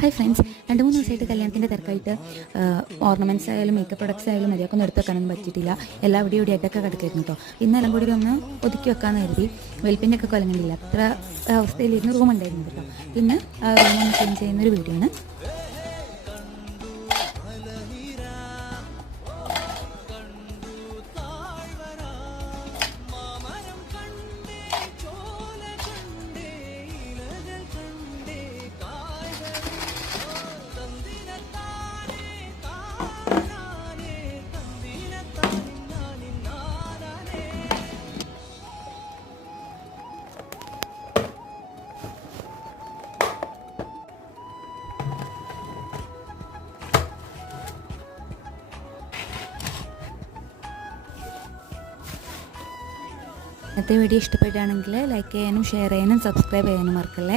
Hi friends, 2-3 ദിവസമായിട്ട് കല്യാണത്തിൻ്റെ തിരക്കായിട്ട് ornaments ആയാലും മേക്കപ്പ് പ്രൊഡക്ട്സ് ആയാലും മര്യാദ ഒന്നും എടുത്ത് വെക്കാനൊന്നും പറ്റിയിട്ടില്ല. എല്ലാം ഇവിടെ ആയിട്ടൊക്കെ കിടക്കായിരുന്നു കേട്ടോ. ഇന്നെല്ലാം കൂടി ഒന്ന് ഒതുക്കി വെക്കാമെന്ന് കരുതി. വെൽപ്പിൻ്റെ ഒക്കെ കൊലങ്ങളില്ല, അത്ര അവസ്ഥയിലിരുന്ന് റൂം ഉണ്ടായിരുന്നു കേട്ടോ. പിന്നെ റൂം ഒന്ന് ക്ലീൻ ചെയ്യുന്നൊരു വീഡിയോ ആണ്. ഇന്നത്തെ വീഡിയോ ഇഷ്ടപ്പെടുകയാണെങ്കിൽ ലൈക്ക് ചെയ്യാനും ഷെയർ ചെയ്യാനും സബ്സ്ക്രൈബ് ചെയ്യാനും മറക്കല്ലേ.